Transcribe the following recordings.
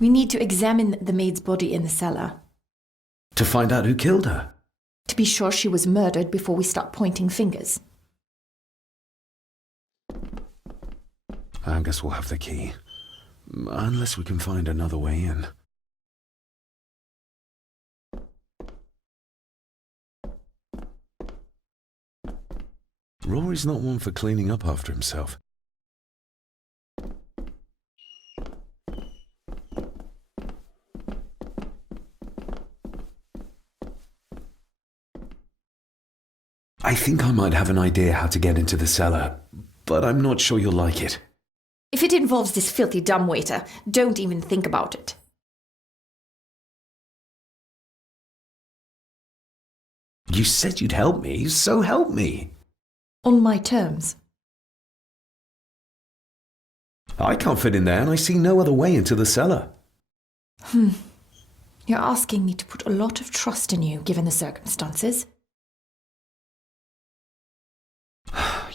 We need to examine the maid's body in the cellar. To find out who killed her? To be sure she was murdered before we start pointing fingers. I guess we'll have the key. Unless we can find another way in. Rory's not one for cleaning up after himself. I think I might have an idea how to get into the cellar, but I'm not sure you'll like it. If it involves this filthy dumbwaiter, don't even think about it. You said you'd help me, so help me. On my terms. I can't fit in there and I see no other way into the cellar. You're asking me to put a lot of trust in you, given the circumstances.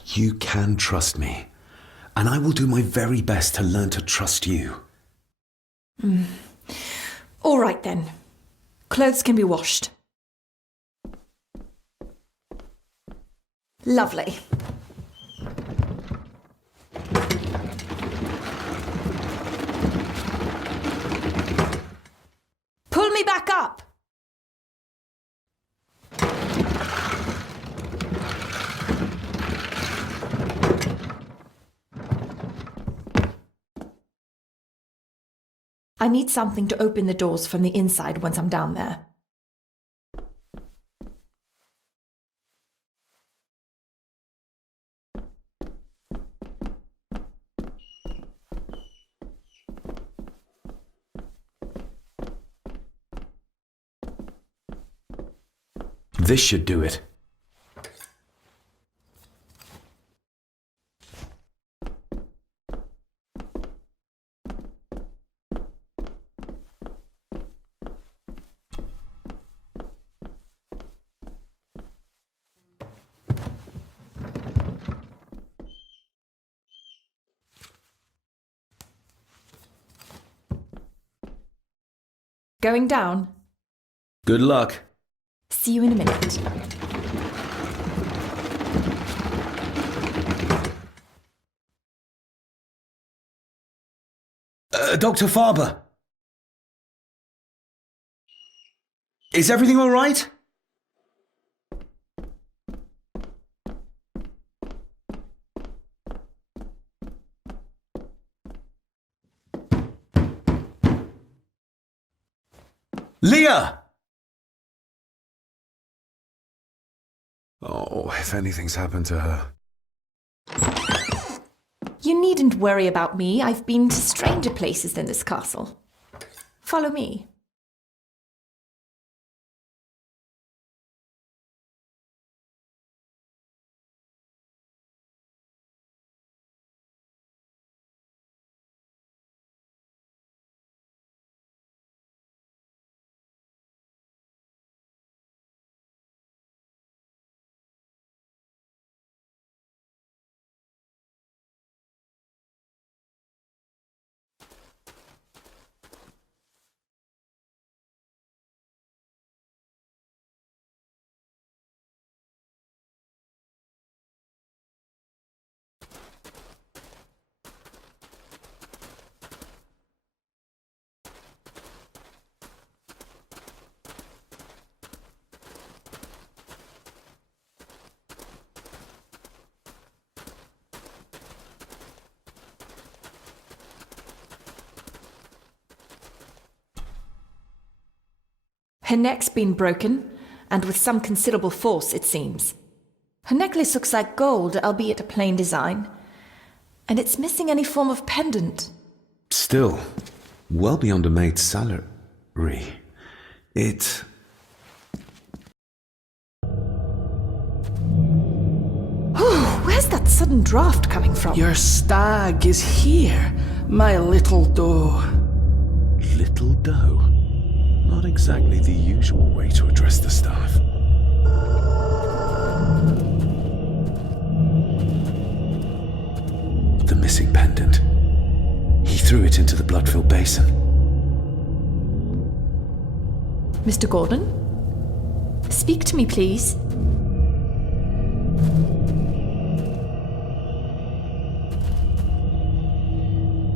You can trust me, and I will do my very best to learn to trust you. All right then. Clothes can be washed. Lovely. Pull me back up! I need something to open the doors from the inside once I'm down there. This should do it. Going down? Good luck. See you in a minute. Dr. Farber. Is everything all right? Leah! Oh, if anything's happened to her. You needn't worry about me. I've been to stranger places than this castle. Follow me. Her neck's been broken, and with some considerable force, it seems. Her necklace looks like gold, albeit a plain design, and it's missing any form of pendant. Still, well beyond a maid's salary. It... Where's that sudden draft coming from? Your stag is here, my little doe. Little doe? Not exactly the usual way to address the staff. The missing pendant. He threw it into the blood-filled basin. Mr. Gordon? Speak to me, please.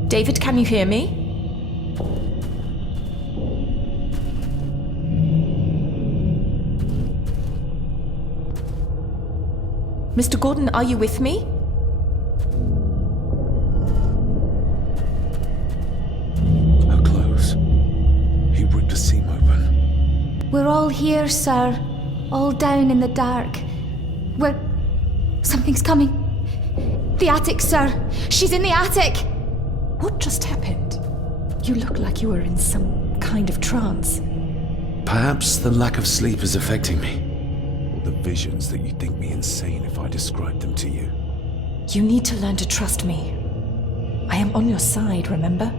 David, can you hear me? Mr. Gordon, are you with me? How close? He ripped a seam open. We're all here, sir. All down in the dark. Something's coming. The attic, sir. She's in the attic. What just happened? You look like you were in some kind of trance. Perhaps the lack of sleep is affecting me. Or the visions that you'd think me insane if I described them to you. You need to learn to trust me. I am on your side, remember?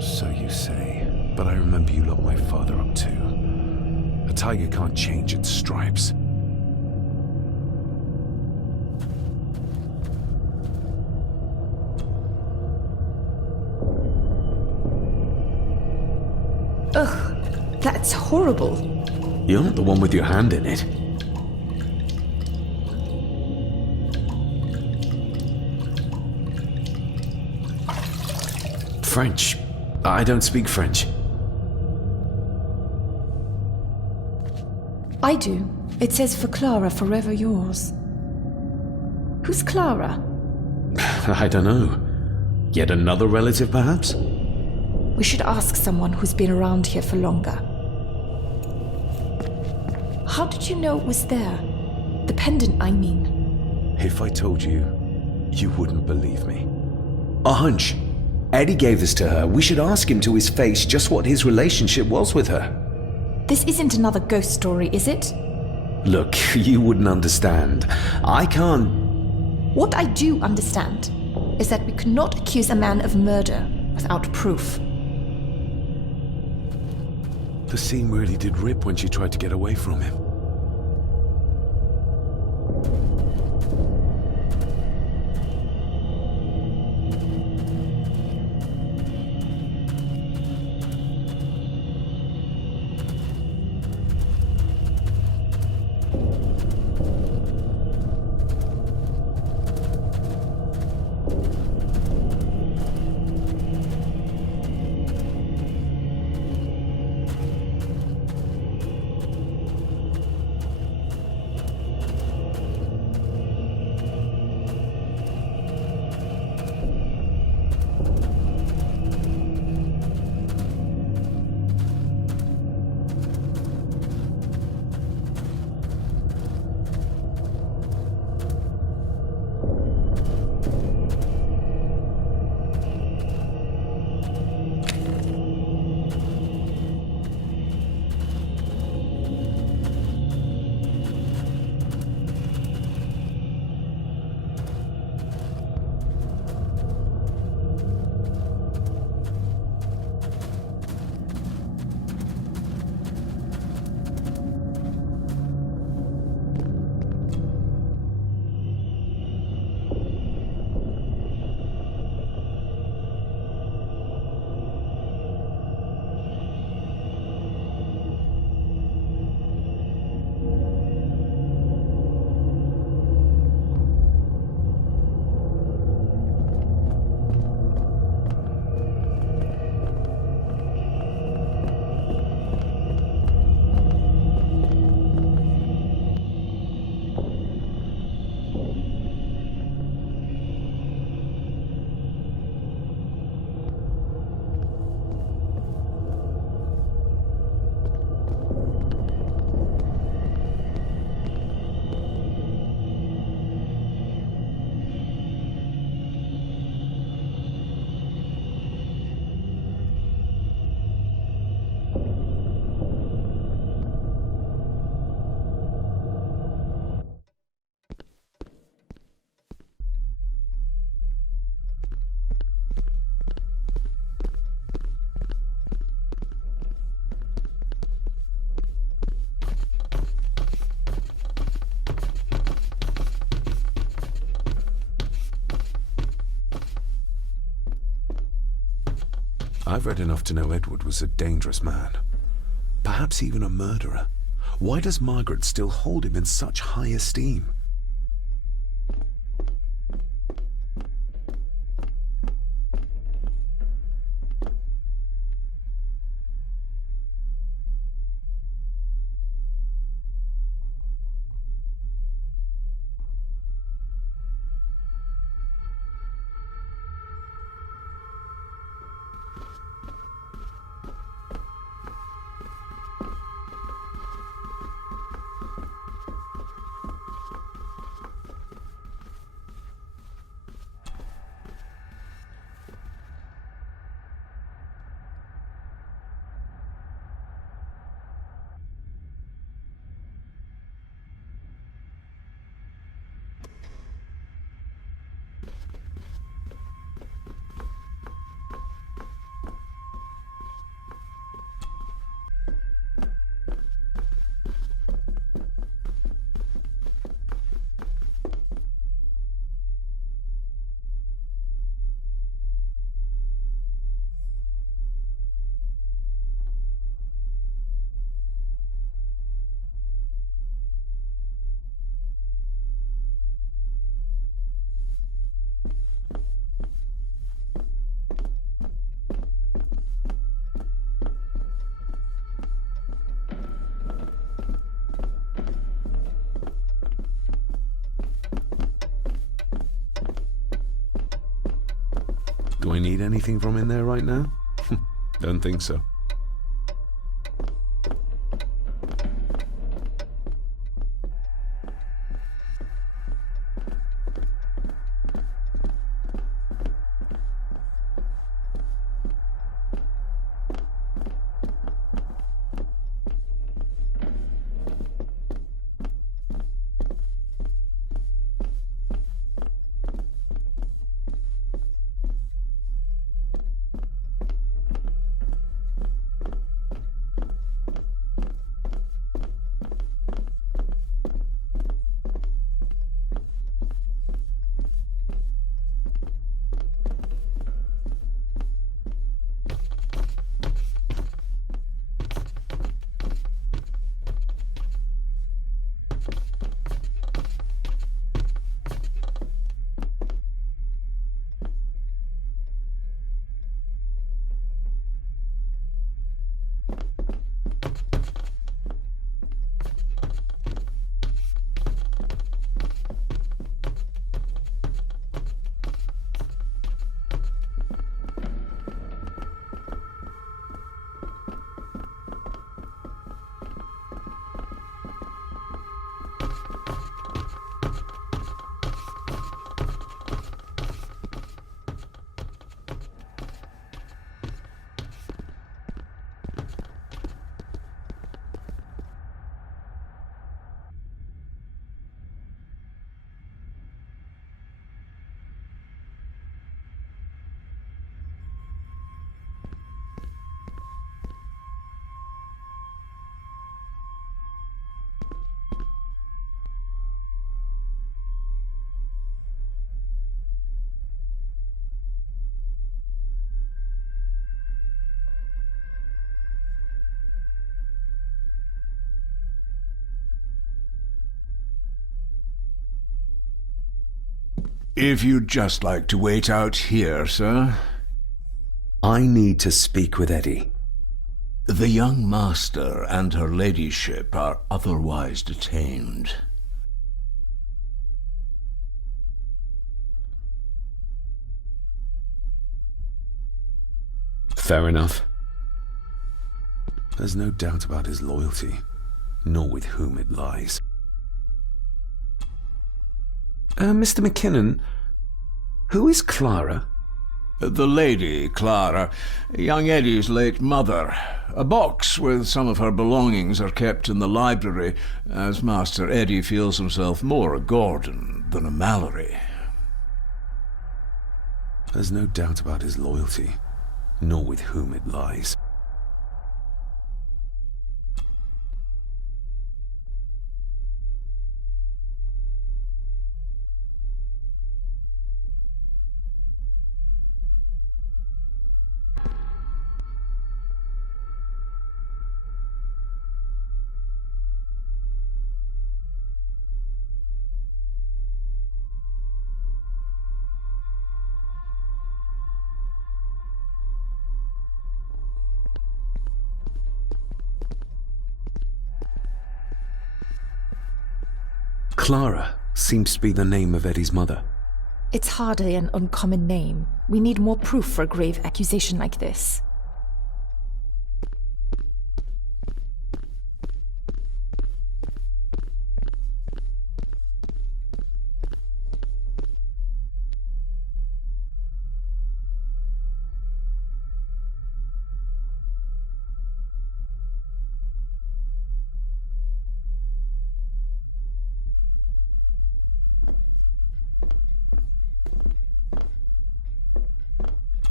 So you say, but I remember you locked my father up too. A tiger can't change its stripes. Ugh, that's horrible. You're not the one with your hand in it. French. I don't speak French. I do. It says for Clara, forever yours. Who's Clara? I don't know. Yet another relative, perhaps? We should ask someone who's been around here for longer. How did you know it was there? The pendant, I mean. If I told you, you wouldn't believe me. A hunch. Eddie gave this to her. We should ask him to his face just what his relationship was with her. This isn't another ghost story, is it? Look, you wouldn't understand. I can't... What I do understand is that we cannot accuse a man of murder without proof. The seam really did rip when she tried to get away from him. I've read enough to know Edward was a dangerous man. perhaps even a murderer. Why does Margaret still hold him in such high esteem? Do I need anything from in there right now? Don't think so. If you'd just like to wait out here, sir. I need to speak with Eddie. The young master and her ladyship are otherwise detained. Fair enough. There's no doubt about his loyalty, nor with whom it lies. Mr. McKinnon, who is Clara? The lady, Clara, young Eddie's late mother. A box with some of her belongings are kept in the library, as Master Eddie feels himself more a Gordon than a Mallory. There's no doubt about his loyalty, nor with whom it lies. Clara seems to be the name of Eddie's mother. It's hardly an uncommon name. We need more proof for a grave accusation like this.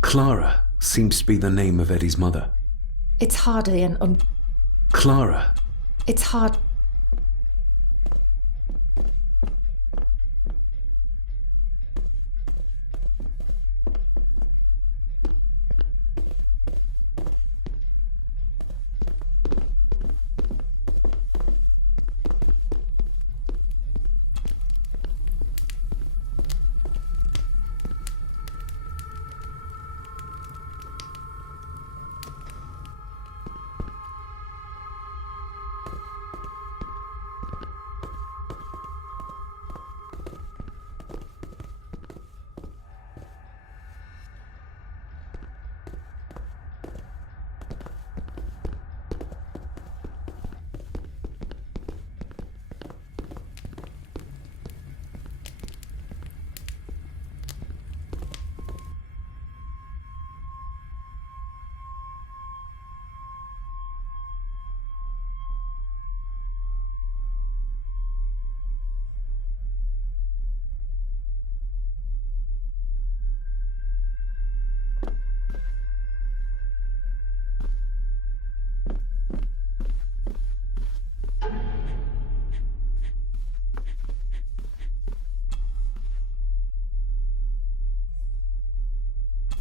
Clara seems to be the name of Eddie's mother. It's hardly an Clara. It's hard...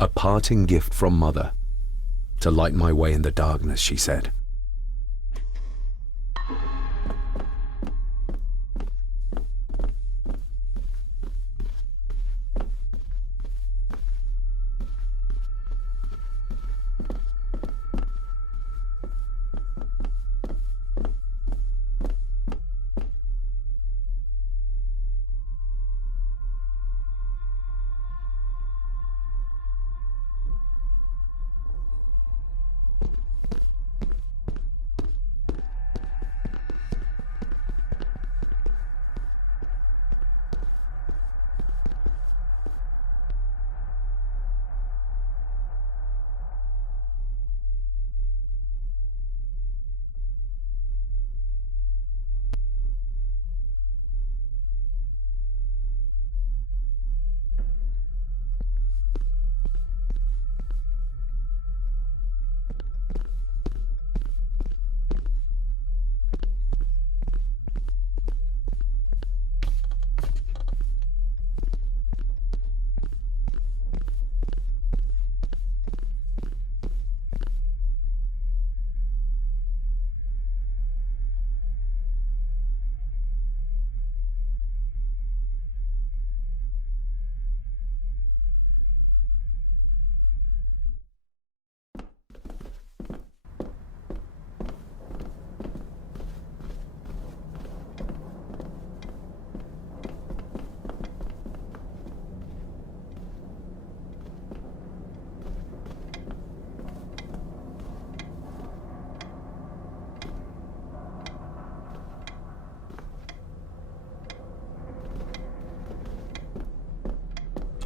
A parting gift from Mother. To light my way in the darkness, she said.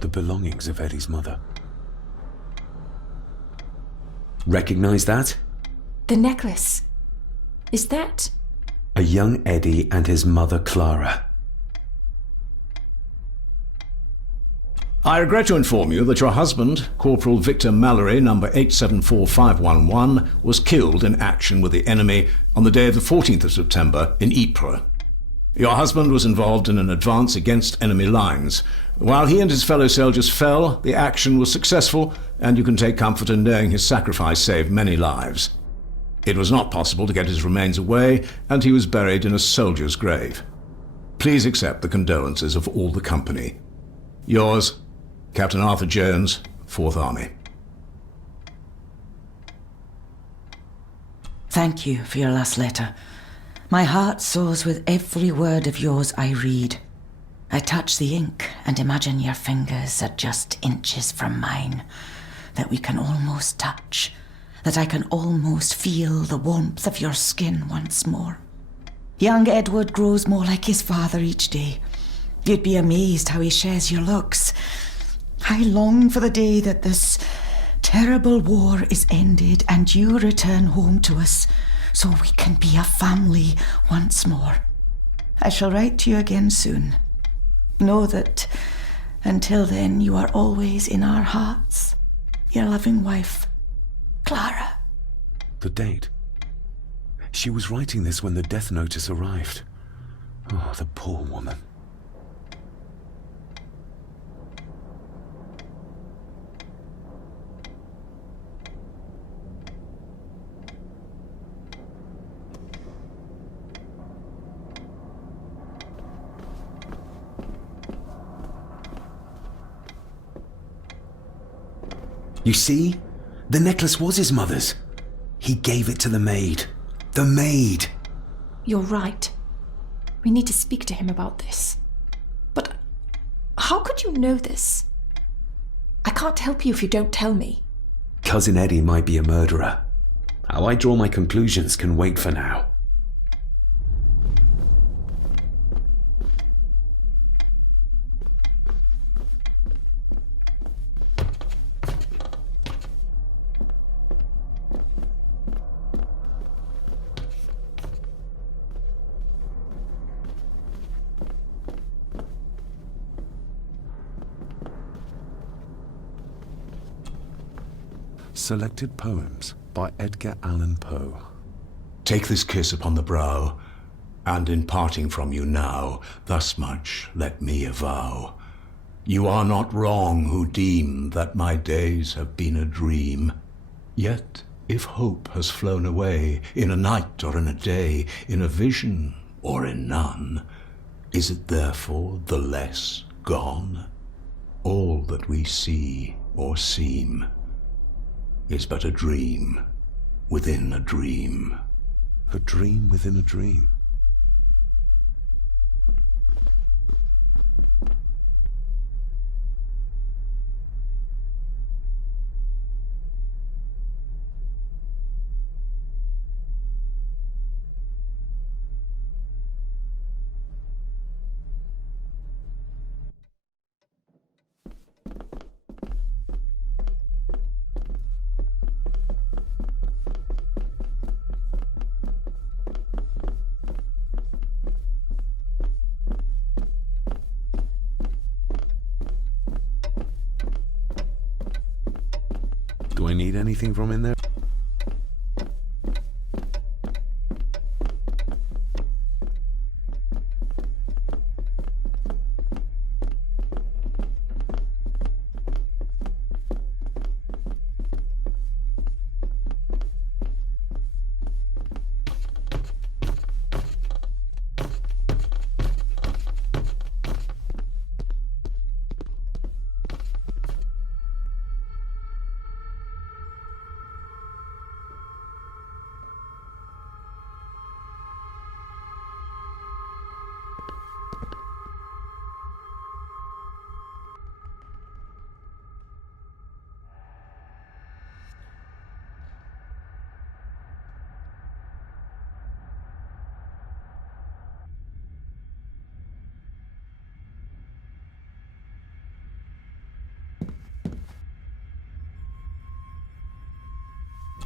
The belongings of Eddie's mother. Recognize that? The necklace. Is that... A young Eddie and his mother Clara. I regret to inform you that your husband, Corporal Victor Mallory, number 874511, was killed in action with the enemy on the day of the 14th of September in Ypres. Your husband was involved in an advance against enemy lines. While he and his fellow soldiers fell, the action was successful, and you can take comfort in knowing his sacrifice saved many lives. It was not possible to get his remains away, and he was buried in a soldier's grave. Please accept the condolences of all the company. Yours, Captain Arthur Jones, 4th Army. Thank you for your last letter. My heart soars with every word of yours I read. I touch the ink and imagine your fingers are just inches from mine, that we can almost touch, that I can almost feel the warmth of your skin once more. Young Edward grows more like his father each day. You'd be amazed how he shares your looks. I long for the day that this terrible war is ended and you return home to us, so we can be a family once more. I shall write to you again soon. Know that until then you are always in our hearts. Your loving wife, Clara. The date. She was writing this when the death notice arrived. Oh, the poor woman. You see? The necklace was his mother's. He gave it to the maid. The maid! You're right. We need to speak to him about this. But how could you know this? I can't help you if you don't tell me. Cousin Eddie might be a murderer. How I draw my conclusions can wait for now. Selected Poems by Edgar Allan Poe. Take this kiss upon the brow, and in parting from you now, thus much let me avow. You are not wrong who deem that my days have been a dream. Yet, if hope has flown away, in a night or in a day, in a vision or in none, is it therefore the less gone? All that we see or seem is but a dream within a dream. A dream within a dream. Do I need anything from in there?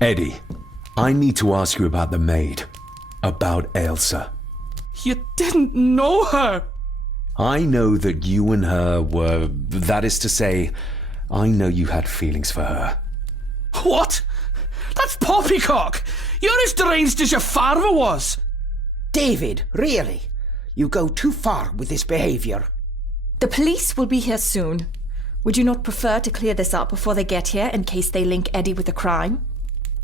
Eddie, I need to ask you about the maid. About Ailsa. You didn't know her! I know that you and her were... That is to say, I know you had feelings for her. What? That's poppycock! You're as deranged as your father was! David, really? You go too far with this behaviour. The police will be here soon. Would you not prefer to clear this up before they get here in case they link Eddie with the crime?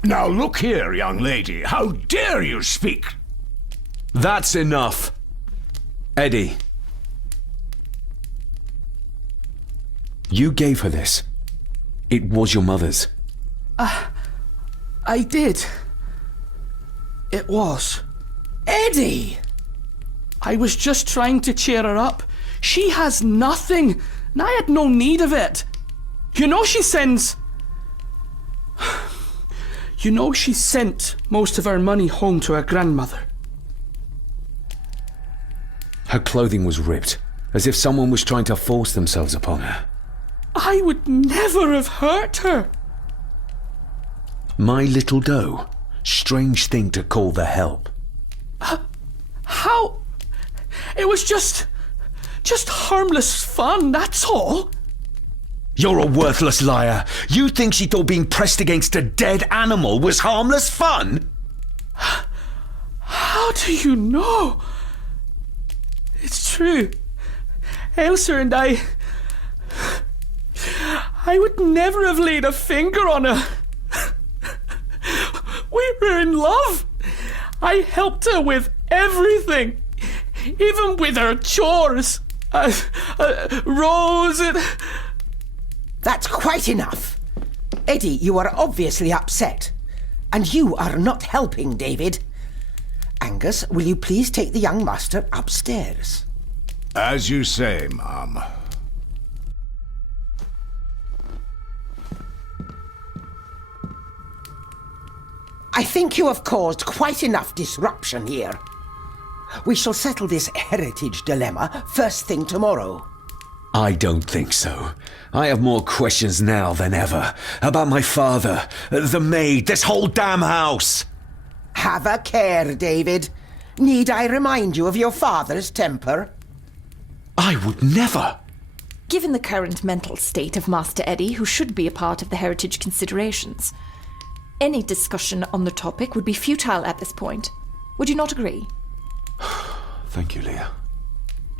Now look here, young lady. How dare you speak? That's enough. Eddie. You gave her this. It was your mother's. I did. It was. Eddie! I was just trying to cheer her up. She has nothing, and I had no need of it. You know she sends... You know she sent most of her money home to her grandmother. Her clothing was ripped, as if someone was trying to force themselves upon her. I would never have hurt her. My little doe. Strange thing to call the help. How? It was just harmless fun, that's all. You're a worthless liar. You think she thought being pressed against a dead animal was harmless fun? How do you know? It's true. Elsa and I would never have laid a finger on her. We were in love. I helped her with everything, even with her chores. Rose and... That's quite enough. Eddie, you are obviously upset. And you are not helping, David. Angus, will you please take the young master upstairs? As you say, Mum. I think you have caused quite enough disruption here. We shall settle this heritage dilemma first thing tomorrow. I don't think so. I have more questions now than ever. About my father, the maid, this whole damn house. Have a care, David. Need I remind you of your father's temper? I would never. Given the current mental state of Master Eddie, who should be a part of the heritage considerations, any discussion on the topic would be futile at this point. Would you not agree? Thank you, Leah.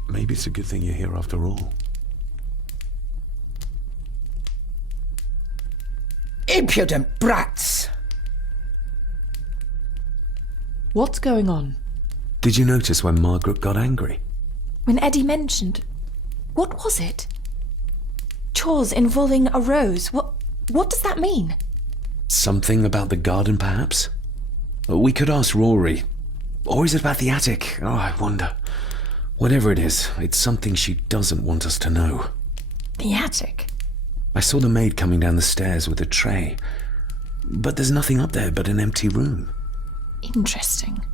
Maybe it's a good thing you're here after all. Impudent brats! What's going on? Did you notice when Margaret got angry? When Eddie mentioned... What was it? Chores involving a rose. What does that mean? Something about the garden, perhaps? We could ask Rory. Or is it about the attic? Oh, I wonder. Whatever it is, it's something she doesn't want us to know. The attic? I saw the maid coming down the stairs with a tray. But there's nothing up there but an empty room. Interesting.